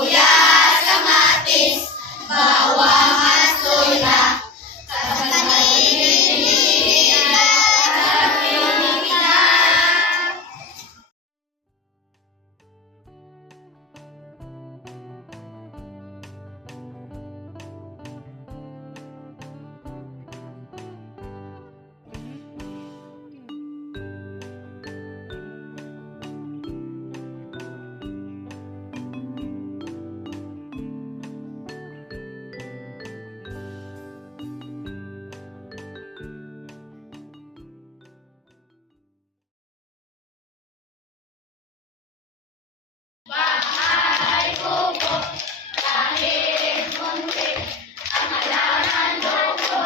sibuyas, kamatis, bawang at soya. Bahay kubo, lahir muntik, ang halaman lupo,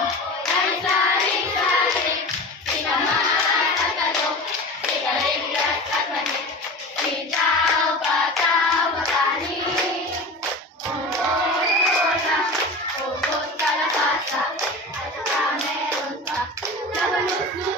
ay saling-saling, sinamaan at talong, sigarillas at manik, sitaw, bataw, makanin, ulo-ulo, ugot kalabasa, at saka meron pa, laban-luto.